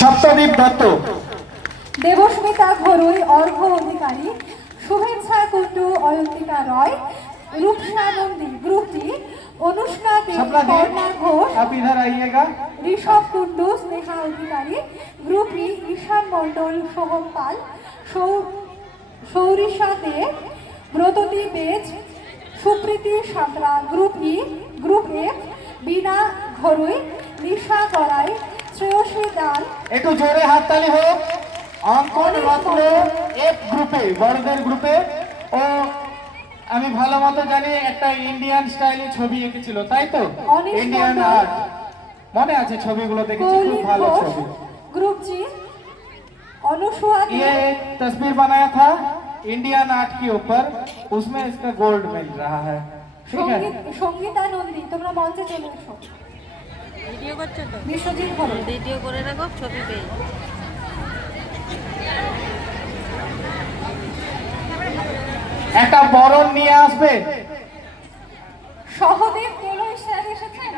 সপ্তদীপ দত্ত দেবস্মিতা ঘরুই অর্ঘ অধিকারী শুভেচ্ছা কুণ্ডু অয়ন্তিকা রয় রূপসা নন্দী গ্রুপটি অনুষ্কা দে सपना কর্ণা ঘোষ आप इधर आइएगा ঋষভ কুণ্ডু স্নেহা অধিকারী গ্রুপি ঈশান মণ্ডল সোহম পাল সৌ- Saurisha De Brototi Bej Supriti Santra group E group F Bina Ghorui Nisha Garai Shreyasi দান একটু জোরে হাততালি হোক অঙ্কন রত্ন এফ গ্রুপে বড়দের গ্রুপে ও আমি ভালো মতো জানি একটা ইন্ডিয়ান স্টাইলে ছবি এঁকেছিল তাই তো অনিশ ইন্ডিয়ান মণ্ডল। আর্ট মনে আছে ছবিগুলো দেখেছি कोहली খুব ভালো घोष ছবি ग्रुप जी अनुष्का ये दे एक तस्वीर बनाया था इंडियन आर्ट के ऊपर उसमें इसका गोल्ड मिल रहा है ठीक है সঙ্গীত সঙ্গীতা নন্দী তোমরা মঞ্চে চলে এসো ভিডিও করছো তো বিশ্বজিৎ ঘরে ভিডিও করে রাখো ছবি পেয়ে একটা বরণ নিয়ে আসবে সহদেব দোলই স্যার এসেছেন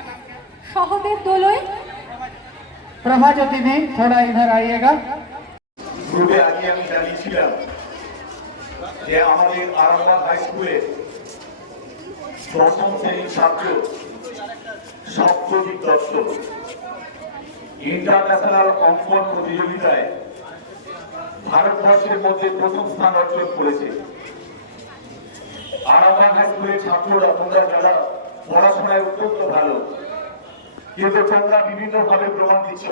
সহদেব দোলই प्रभा ज्योति दी थोड़ा इधर आइएगा গ্রুপে আগে আমি জানিয়েছিলাম যে আমাদের আরামবাগ হাই স্কুলে দশম শ্রেণীর ছাত্র সপ্তজিৎ দত্ত ইন্টারন্যাশনাল অঙ্কন প্রতিযোগিতায় ভারতবর্ষের মধ্যে প্রথম স্থান অর্জন করেছে। আরামবাগ হাই স্কুলের ছাত্ররা, তোমরা যারা পড়াশোনায় অত্যন্ত ভালো, কিন্তু তোমরা বিভিন্ন ভাবে প্রমাণ দিচ্ছ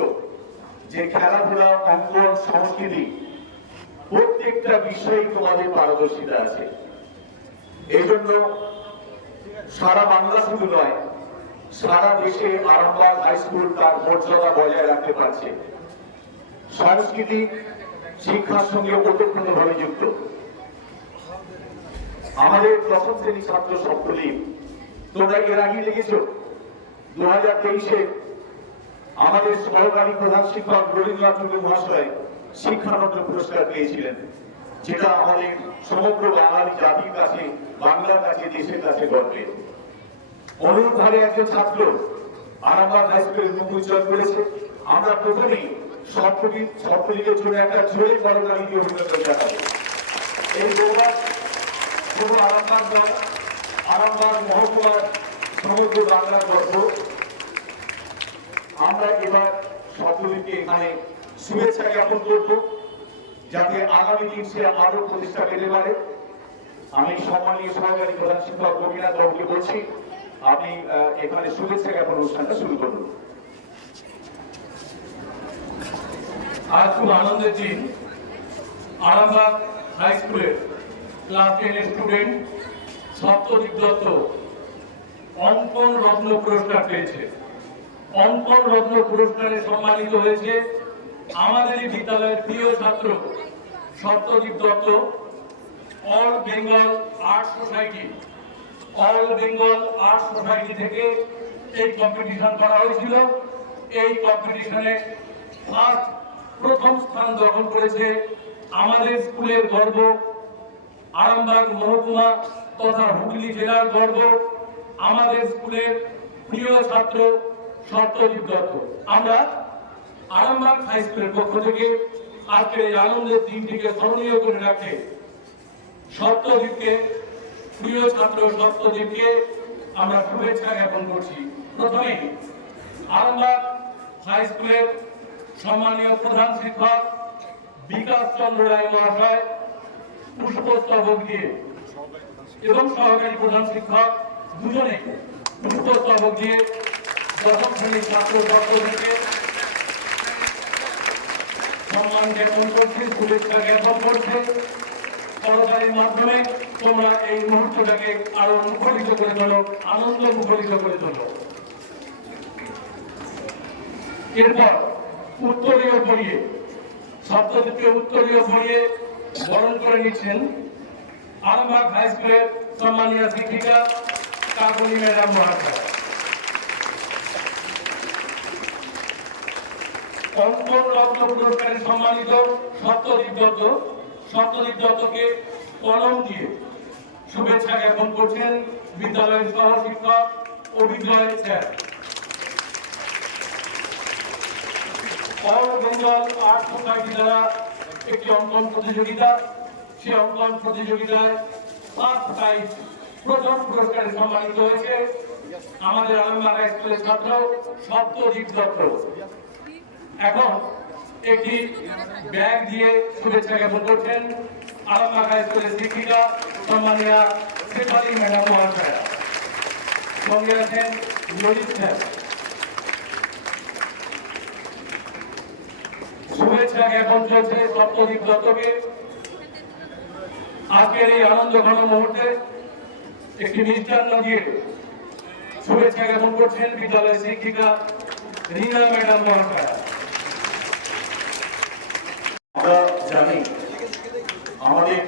যে খেলাধুলা, অঙ্কন, সংস্কৃতি প্রত্যেকটা বিষয়ে তোমাদের পারদর্শিতা আছে। এই জন্য সারা বাংলা শুধু নয় সারা দেশে আরামবাগ হাই স্কুল তার মর্যাদা বজায় রাখতে পারছে। সংস্কৃতি, শিক্ষার সঙ্গে ওতপ্রোতভাবে যুক্ত। আমাদের দশম শ্রেণি ছাত্র সপ্তদীপ তোমরা এর আগে লিখেছো দু হাজার তেইশে আমাদের সহকারী প্রধান শিক্ষক রবীন্দ্রনাথ মহাশয় শিক্ষারত্ন পুরস্কার পেয়েছিলেন, যেটা আমাদের সমগ্র বাঙালি জাতির কাছে, বাংলার কাছে, দেশের কাছে গর্বের। অনুরূপভাবে একজন ছাত্র আরামবাগ হাই স্কুলের মুখ উজ্জ্বল করেছে আমরা প্রথমেই সপ্তদীপ সপ্তদীপের জন্য একটা জোরে করতালি দিয়ে অভিনন্দন জানাব। এই গৌরব শুধু আরামবাগ নয়, আরামবাগ মহকুমার সমগ্র বাংলার গর্ব। আমরা এবার এখানে শুভেচ্ছা জ্ঞাপন করব, যাতে আগামী দিন সে আরও প্রতিষ্ঠা পেতে পারে। আমি সম্মানীয় সহকারী প্রধান শিক্ষক রবীন্দ্রনাথ বাবুকে বলছি আহ, এখানে শুভেচ্ছা জ্ঞাপন অনুষ্ঠানটা শুরু করুন আজ খুব আনন্দের দিন আরামবাগ হাই স্কুলের ক্লাস টেনের স্টুডেন্ট সপ্তদীপ দত্ত অঙ্কন রত্ন পুরস্কার পেয়েছে। অঙ্কন রত্ন পুরস্কারে সম্মানিত হয়েছে আমাদের বিদ্যালয়ের প্রিয় ছাত্র Saptadip Dutta all Bengal art society all Bengal art society থেকে এই কম্পিটিশন করা হয়েছিল। এই কম্পিটিশনে ফার্স্ট প্রথম স্থান দখল করেছে আমাদের স্কুলের গর্ব, আরামবাগ মহকুমা তথা হুগলি জেলার গর্ব, আমাদের স্কুলের প্রিয় ছাত্র সত্যজিৎ দত্ত। আমরা আরামবাগ হাই স্কুলের পক্ষ থেকে আজকের এই আনন্দের দিনটিকে স্মরণীয় করে রাখতে সপ্তদ্বীপকে প্রিয় ছাত্র সপ্তদ্বীপকে আমরা শুভেচ্ছা জ্ঞাপন করছি। প্রথমে আরামবাগ হাই স্কুলের সম্মানীয় প্রধান শিক্ষক বিকাশ চন্দ্র রায় মহাশয় পুষ্পস্তবক দিয়ে এবং সহকারী প্রধান শিক্ষক দুজনে পুষ্পস্তবক দিয়ে দশম শ্রেণির ছাত্র ছাত্রদেরকে সম্মান জ্ঞাপন করছে, শুভেচ্ছা জ্ঞাপন করছে। সরকারের মাধ্যমে তোমরা এই মুহূর্তটাকে আরও মুখরিত করে তোলো, আনন্দ মুখরিত করে তোলো। এরপর উত্তরীয় পড়িয়ে সপ্তদ্বীপকে উত্তরীয় পড়িয়ে বরণ করে নিচ্ছেন আরামবাগ হাই স্কুলের সম্মানীয় শিক্ষিকা কাকলি ম্যাডাম মহাশয়। অঙ্কন রত্ন পুরস্কারে সম্মানিত সত্যজিৎ দত্ত সত্যজিৎ দত্তকে কলম দিয়ে শুভেচ্ছা জ্ঞাপন করছেন বিদ্যালয়ের সহ শিক্ষক অভিজয় স্যার আর্ট সোসাইটি দ্বারা একটি অঙ্কন প্রতিযোগিতা সেই অঙ্কন প্রতিযোগিতায় ফার্স্ট প্রাইজ প্রথম পুরস্কারে সম্মানিত হয়েছে আমাদের আলমবাগ স্কুলের ছাত্র সপ্তজিৎ দত্ত এখন একটি ব্যাগ দিয়ে শুভেচ্ছা জ্ঞাপন করছেন আলমবাগ স্কুলের শিক্ষিকা, সম্মানীয় শেফালি ম্যাডাম মহাশয়া। সঙ্গে আছেন ললিত স্যার। শুভেচ্ছা জ্ঞাপন চলছে সপ্তদ্বীপ দত্তকে। আজকের এই আনন্দ ঘন মুহূর্তে একটি মিষ্টান্ন দিয়ে শুভেচ্ছা জ্ঞাপন করছেন বিদ্যালয়ের শিক্ষিকা রীনা ম্যাডাম মহাশয়া। আমরা জানি আমাদের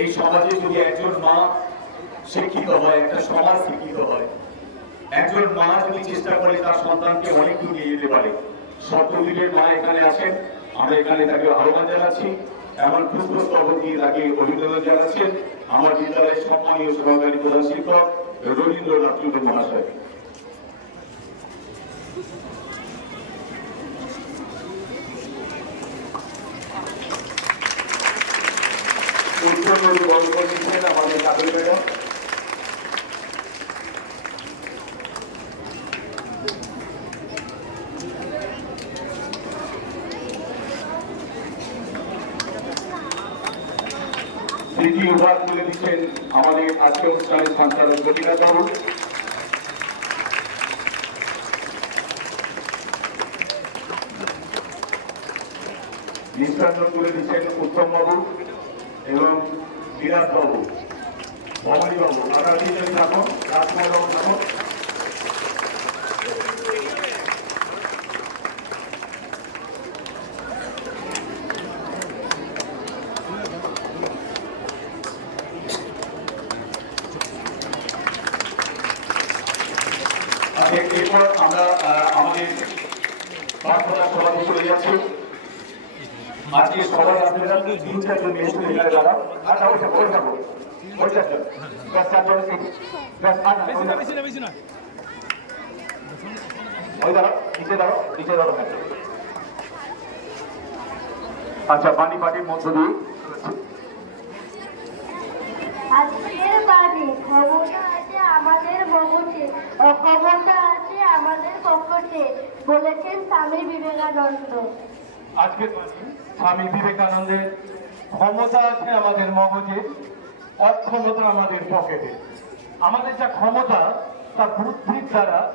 এই সমাজে যদি একজন মা শিক্ষিত হয়, একটা সমাজ শিক্ষিত হয়, একজন মা যদি চেষ্টা করে তার সন্তানকে অনেক দূর নিয়ে যেতে পারে। সপ্তদ্বীপের মা এখানে আসেন আমরা এখানে তাকে আহ্বান জানাচ্ছি, এমন ক্ষুদ্র স্তবক দিয়ে তাকে অভিনন্দন জানাচ্ছেন আমার বিদ্যালয়ের সম্মানীয় সহকারী প্রধান শিক্ষক রবীন্দ্রনাথ চন্দ্র মহাশয়। গল্প আমাদের ম্যাডাম দিচ্ছেন আমাদের আজকে অনুষ্ঠানের সঞ্চালক দিচ্ছেন উত্তম এবং বিরাট বাবু ভবানী বাবু আপনারা তিনজন থাকুন রাজকুমার বাবু থাকুন আচ্ছা, এরপর আমরা আহ, আমাদের প্রার্থনা সভাতে চলে যাচ্ছি আজকে সবাই আপনারা তিন চারজন মেয়ে এখানে দাঁড়া আচ্ছা ওইটা ওই থাকো ওই চারজন ব্যাস চারজন ব্যাস আট ওই দাঁড়াও নিচে দাঁড়াও নিচে দাঁড়াও হ্যাঁ। আচ্ছা পানি পাটির মধ্য দিয়ে আজকের আমাদের মগজে অক্ষমতা আছে আমাদের কক্ষতে বলেছেন স্বামী বিবেকানন্দ আজকে স্বামী বিবেকানন্দের ক্ষমতা আছে আমাদের মগজে। অক্ষমতা আমাদের পকেটে আমাদের যা ক্ষমতা, তা বুদ্ধির দ্বারা,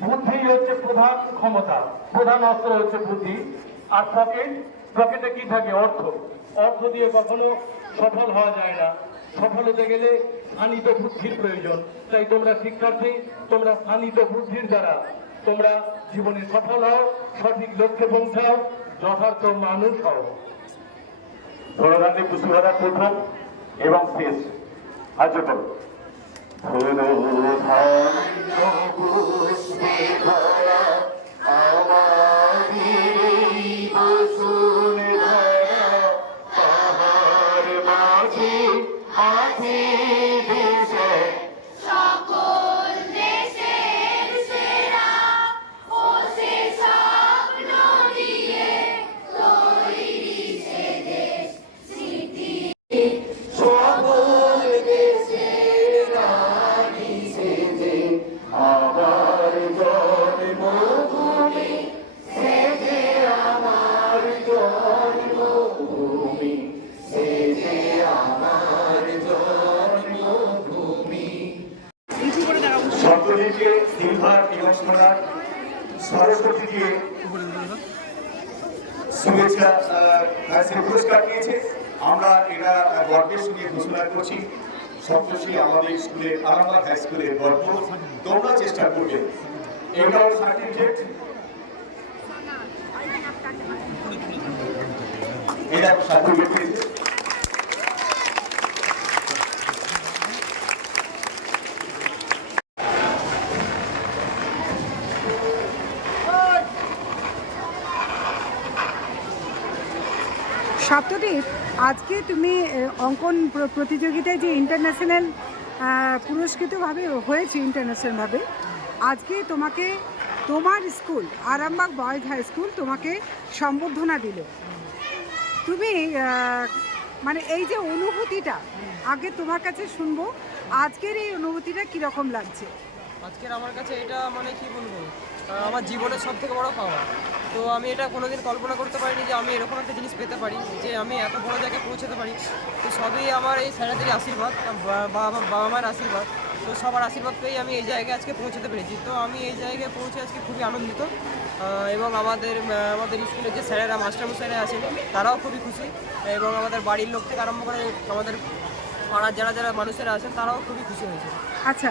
বুদ্ধি হচ্ছে প্রধান ক্ষমতা, প্রধান অস্ত্র হচ্ছে বুদ্ধি, আর পকেট পকেটে কি থাকে? অর্থ। অর্থ দিয়ে কখনো সফল হওয়া যায় না। সফল হতে গেলে স্থানিত বুদ্ধির প্রয়োজন। তাই তোমরা শিক্ষার্থী, তোমরা স্থানিত বুদ্ধির দ্বারা তোমরা জীবনে সফল হও, সঠিক লক্ষ্যে পৌঁছাও, যথার্থ মানুষ হও। ধরনের পুষ্টিধারা প্রথম। এবং শেষ আজ করো সকল সপ্তদীপকে সিলভার এবং সোনার সরস্বতীকে শুভেচ্ছা আহ, পুরস্কার দিয়েছে। আমরা এটা গর্বের সঙ্গে ঘোষণা করছি। সপ্তশ্রী আমাদের স্কুলের আরামবাগ হাই স্কুলের গর্ব। তোমরা চেষ্টা করবে। এটাও সার্টিফিকেট এটা সার্টিফিকেট সপ্তদ্বীপ আজকে তুমি অঙ্কন প্রতিযোগিতায় যে ইন্টারন্যাশনাল পুরস্কৃতভাবে হয়েছে ইন্টারন্যাশনালভাবে আজকে তোমাকে তোমার school, Arambagh boys high school তোমাকে সম্বর্ধনা দিল। তুমি মানে এই যে অনুভূতিটা, আগে তোমার কাছে শুনব, আজকের এই অনুভূতিটা কীরকম লাগছে? আজকের আমার কাছে এটা মানে কি বলব? আমার জীবনের সব থেকে বড় পাওয়া। তো আমি এটা কোনোদিন কল্পনা করতে পারিনি যে আমি এরকম একটা জিনিস পেতে পারি, যে আমি এত বড় জায়গায় পৌঁছাতে পারি। তো সবই আমার এই স্যারেদের আশীর্বাদ বাবা মায়ের আশীর্বাদ। তো সবার আশীর্বাদ পেয়েই আমি এই জায়গায় আজকে পৌঁছাতে পেরেছি। তো আমি এই জায়গায় পৌঁছে আজকে খুবই আনন্দিত এবং আমাদের আমাদের স্কুলের যে স্যারেরা, মাস্টারমশাইরা আছেন, তারাও খুবই খুশি। এবং আমাদের বাড়ির লোক থেকে আরম্ভ করে আমাদের পাড়ার যারা যারা মানুষেরা আছেন তারাও খুবই খুশি হয়েছে আচ্ছা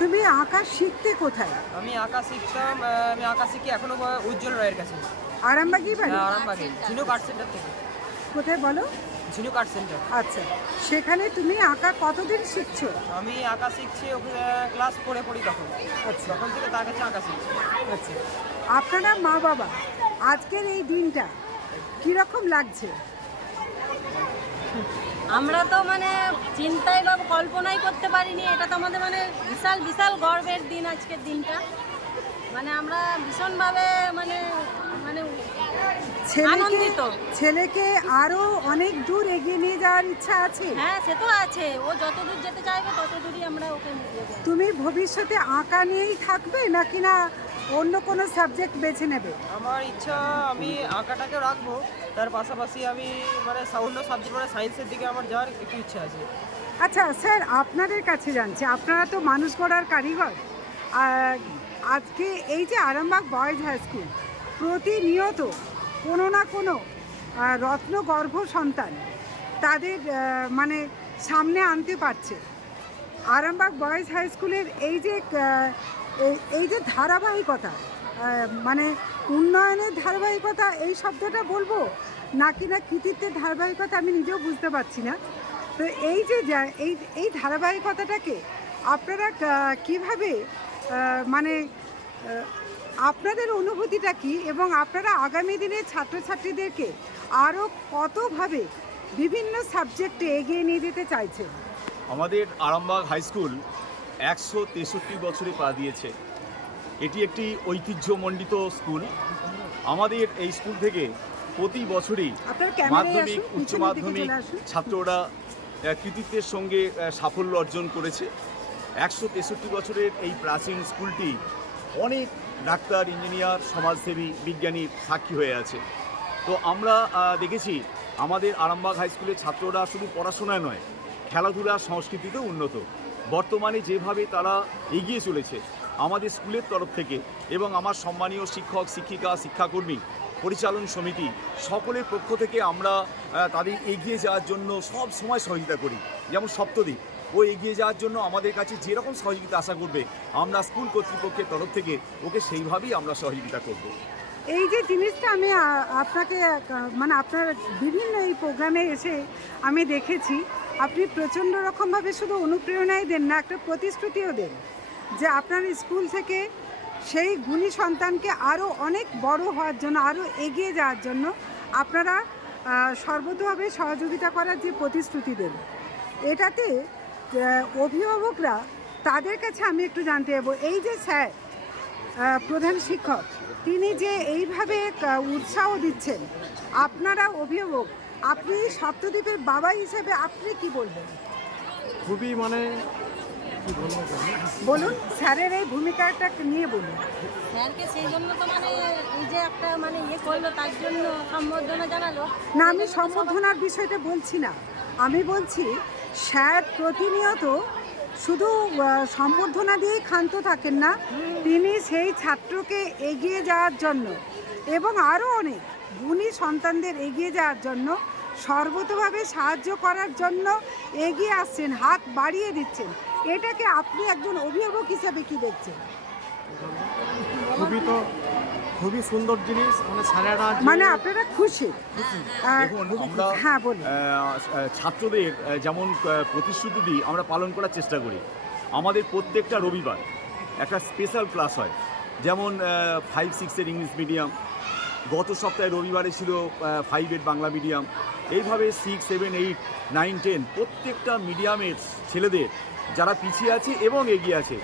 তুমি আঁকা শিখতে কোথায়? আমি আঁকা শিখতাম আমি আঁকা শিখি এখনও উজ্জ্বল রায়ের কাছে। আরামবাগই বাড়ি? আহ, আরামবাগে ঝিনুক আর্ট সেন্টার থেকে। কোথায় বলো? Jhinuk art centre. আচ্ছা সেখানে তুমি আঁকা কতদিন শিখছো? আমি আঁকা শিখছি ওখানে ক্লাস ফোরে পড়ি তখন। আচ্ছা। তখন থেকে তার কাছে আঁকা শিখছি। আচ্ছা। আপনারা মা বাবা আজকের এই দিনটা কীরকম লাগছে? আমরা তো মানে চিন্তাই বা কল্পনাই করতে পারিনি। এটা তো আমাদের মানে বিশাল বিশাল গর্বের দিন আজকের দিনটা। মানে আমরা ভীষণভাবে মানে মানে ছেলেকে আনন্দিত। ছেলেকে আরও অনেক দূর এগিয়ে নিয়ে যাওয়ার ইচ্ছা আছে? হ্যাঁ সে তো আছে। ও যত দূর যেতে চাইবে তত দূরই আমরা ওকে নিয়ে যাব। তুমি ভবিষ্যতে আঁকা নিয়েই থাকবে নাকি না অন্য কোনো সাবজেক্ট বেছে নেবে? আমার ইচ্ছা আমি আঁকাটাকে রাখব। তার পাশাপাশি আমি মানে অন্য সাবজেক্ট মানে সায়েন্সের দিকে আমার যাওয়ার একটু ইচ্ছা আছে। আচ্ছা স্যার আপনাদের কাছে জানছি আপনারা তো মানুষ গড়ার কারিগর। আর আজকে এই যে আরামবাগ বয়েজ হাই স্কুল প্রতিনিয়ত কোনো না কোনো রত্নগর্ভ সন্তান তাদের মানে সামনে আনতে পারছে। আরামবাগ বয়েজ হাই স্কুলের এই যে এই- যে ধারাবাহিকতা মানে উন্নয়নের ধারাবাহিকতা, এই শব্দটা বলব? নাকি না কৃতিত্বের ধারাবাহিকতা আমি নিজেও বুঝতে পারছি না। তো এই যে এই এই ধারাবাহিকতাটাকে আপনারা কীভাবে মানে আপনাদের অনুভূতিটা কি? এবং আপনারা আগামী দিনে ছাত্রছাত্রীদেরকে আরও কতভাবে বিভিন্ন সাবজেক্টে এগিয়ে নিয়ে যেতে চাইছেন? আমাদের আরামবাগ হাই স্কুল একশো তেষট্টি বছরে পা দিয়েছে। এটি একটি ঐতিহ্যমণ্ডিত স্কুল। আমাদের এই স্কুল থেকে প্রতি বছরই মাধ্যমিক উচ্চ মাধ্যমিক ছাত্ররা কৃতিত্বের সঙ্গে সাফল্য অর্জন করেছে। একশো তেষট্টি বছরের এই প্রাচীন স্কুলটি অনেক ডাক্তার ইঞ্জিনিয়ার সমাজসেবী বিজ্ঞানী সাক্ষী হয়ে আছে। তো আমরা দেখেছি আমাদের আরামবাগ হাই স্কুলের ছাত্ররা শুধু পড়াশোনায় নয় খেলাধুলা সংস্কৃতিতেও উন্নত। বর্তমানে যেভাবে তারা এগিয়ে চলেছে, আমাদের স্কুলের তরফ থেকে এবং আমার সম্মানীয় শিক্ষক, শিক্ষিকা, শিক্ষাকর্মী, পরিচালন সমিতি, সকলের পক্ষ থেকে আমরা তাদের এগিয়ে যাওয়ার জন্য সব সময় সহযোগিতা করি। যেমন সপ্তদ্বীপ ও এগিয়ে যাওয়ার জন্য আমাদের কাছে যেরকম সহযোগিতা আশা করবে, আমরা স্কুল কর্তৃপক্ষের তরফ থেকে ওকে সেইভাবেই আমরা সহযোগিতা করব। এই যে জিনিসটা আমি আপনাকে মানে আপনার বিভিন্ন এই প্রোগ্রামে এসে আমি দেখেছি আপনি প্রচণ্ড রকমভাবে শুধু অনুপ্রেরণাই দেন না, একটা প্রতিশ্রুতিও দেন যে আপনার স্কুল থেকে সেই গুণী সন্তানকে আরও অনেক বড় হওয়ার জন্য, আরও এগিয়ে যাওয়ার জন্য আপনারা সর্বতভাবে সহযোগিতা করার যে প্রতিশ্রুতি দেন। এটাতে অভিভাবকরা তাদের কাছে আমি একটু জানতে চাইব। এই যে স্যার প্রধান শিক্ষক, তিনি যে এইভাবে উৎসাহ দিচ্ছেন, আপনারা অভিভাবক আপনি সপ্তদ্বীপের বাবা হিসেবে আপনি কি বলবেন? খুবই মানে বলুন স্যারের এই ভূমিকাটা নিয়ে বলুন। স্যারকে সেই জন্য তো মানে এই যে একটা মানে ইয়ে করল তার জন্য সম্বর্ধনা জানালো। না আমি সম্বোধনার বিষয়টা বলছি না। আমি বলছি স্যার প্রতিনিয়ত শুধু সম্বর্ধনা দিয়েই ক্ষান্ত থাকেন না তিনি সেই ছাত্রকে এগিয়ে যাওয়ার জন্য এবং আরও অনেক গুণী সন্তানদের এগিয়ে যাওয়ার জন্য সর্বতভাবে সাহায্য করার জন্য এগিয়ে আসছেন হাত বাড়িয়ে দিচ্ছেন। এটাকে আপনি একজন অভিভাবক হিসাবে কি দেখছেন? খুবই তো খুবই সুন্দর জিনিস মানে যে- মানে আপনারা খুশি? হ্যাঁ বলুন। ছাত্রদের যেমন প্রতিশ্রুতি দিই আমরা পালন করার চেষ্টা করি। আমাদের প্রত্যেকটা রবিবার একটা স্পেশাল ক্লাস হয়। যেমন ফাইভ সিক্সের ইংলিশ মিডিয়াম গত সপ্তাহে রবিবারে ছিল ফাইভের বাংলা মিডিয়াম এইভাবে six seven eight nine ten প্রত্যেকটা মিডিয়ামের ছেলেদের যারা পিছিয়ে আছে এবং এগিয়ে আছে,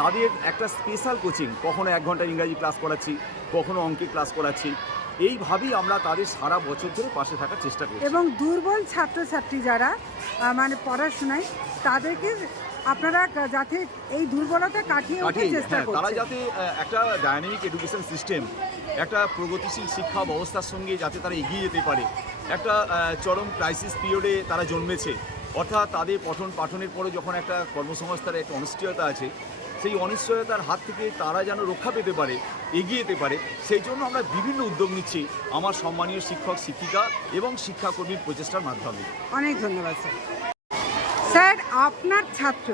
তাদের একটা স্পেশাল কোচিং কখনো এক ঘণ্টা ইংরাজি ক্লাস করাচ্ছি, কখনো অঙ্কের ক্লাস করাচ্ছি। এইভাবেই আমরা তাদের সারা বছর ধরে পাশে থাকার চেষ্টা করি এবং দুর্বল ছাত্রছাত্রী যারা মানে পড়াশোনায়, তাদেরকে আপনারা যাতে এই দুর্বলতা কাটিয়ে ওঠার চেষ্টা হ্যাঁ তারা করছেন যাতে একটা ডায়নামিক এডুকেশন সিস্টেম একটা প্রগতিশীল শিক্ষা ব্যবস্থার সঙ্গে যাতে তারা এগিয়ে যেতে পারে। একটা চরম ক্রাইসিস পিরিয়ডে তারা জন্মেছে। অর্থাৎ তাদের পঠন পাঠনের পরে যখন একটা কর্মসংস্থার একটা অনিশ্চয়তা আছে সেই অনিশ্চয়তার হাত থেকে তারা যেন রক্ষা পেতে পারে এগিয়ে যেতে পারে সেই জন্য আমরা বিভিন্ন উদ্যোগ নিচ্ছি আমার সম্মানীয় শিক্ষক শিক্ষিকা এবং শিক্ষাকর্মীর প্রচেষ্টার মাধ্যমে। অনেক ধন্যবাদ স্যার। স্যার, আপনার ছাত্র,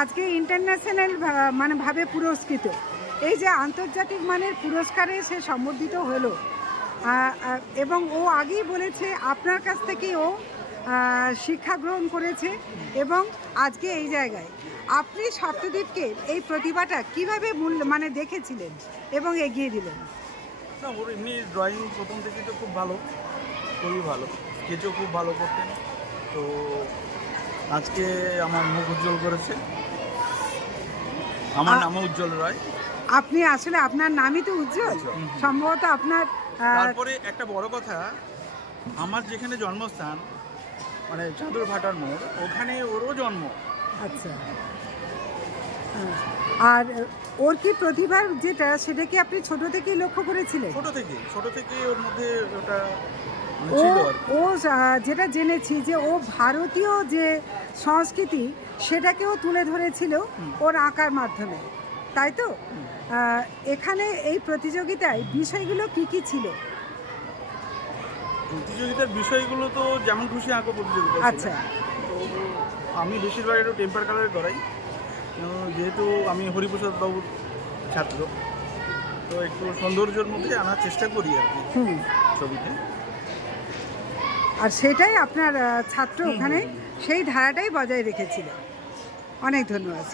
আজকে ইন্টারন্যাশনাল মানে ভাবে পুরস্কৃত। এই যে আন্তর্জাতিক মানের পুরস্কারে সে সম্বর্ধিত হলো এবং ও আগেই বলেছে, আপনার কাছ থেকেই ও শিক্ষা গ্রহণ করেছে এবং আজকে এই জায়গায়। আপনি সপ্তদ্বীপকে এই প্রতিভাটা কীভাবে মূল্য মানে দেখেছিলেন এবং এগিয়ে দিলেন? না, ওর এমনি ড্রয়িং প্রথম থেকে তো খুব ভালো, খুবই ভালো। স্কেচও খুব ভালো করতেন। তো আজকে আমার মুখ উজ্জ্বল করেছে। আমার নামও উজ্জ্বল রায়। আপনি আসলে আপনার নামই তো উজ্জ্বল। সম্ভবত আপনার তারপরে একটা বড় কথা আমার যেখানে জন্মস্থান মানে চাঁদুর ভাটার মোড় ওখানে ওরও জন্ম। আচ্ছা। আর ওর কি প্রতিভার যেটা সেটা কি আপনি ছোট থেকেই লক্ষ্য করেছিলেন? ছোট থেকে ছোট থেকে ওর মধ্যে ওটা ও আর কি। ও যেটা জেনেছি যে ও ভারতীয় যে সংস্কৃতি সেটাকেও তুলে ধরেছিল ওর আঁকার মাধ্যমে। তাই তো? এখানে এই প্রতিযোগিতায় বিষয়গুলো কি কি ছিল? প্রতিযোগিতার বিষয়গুলো তো যেমন খুশি আঁকো প্রতিযোগিতা আচ্ছা। তো আমি বেশিরভাগ একটু টেম্পার কালার করাই। যেহেতু আমি হরিপ্রসাদ বাবুর ছাত্র তো একটু সৌন্দর্যের মধ্যে আনার চেষ্টা করি আর কি ছবিতে। আর সেটাই আপনার ছাত্র ওখানে সেই ধারাটাই বজায় রেখেছিল অনেক ধন্যবাদ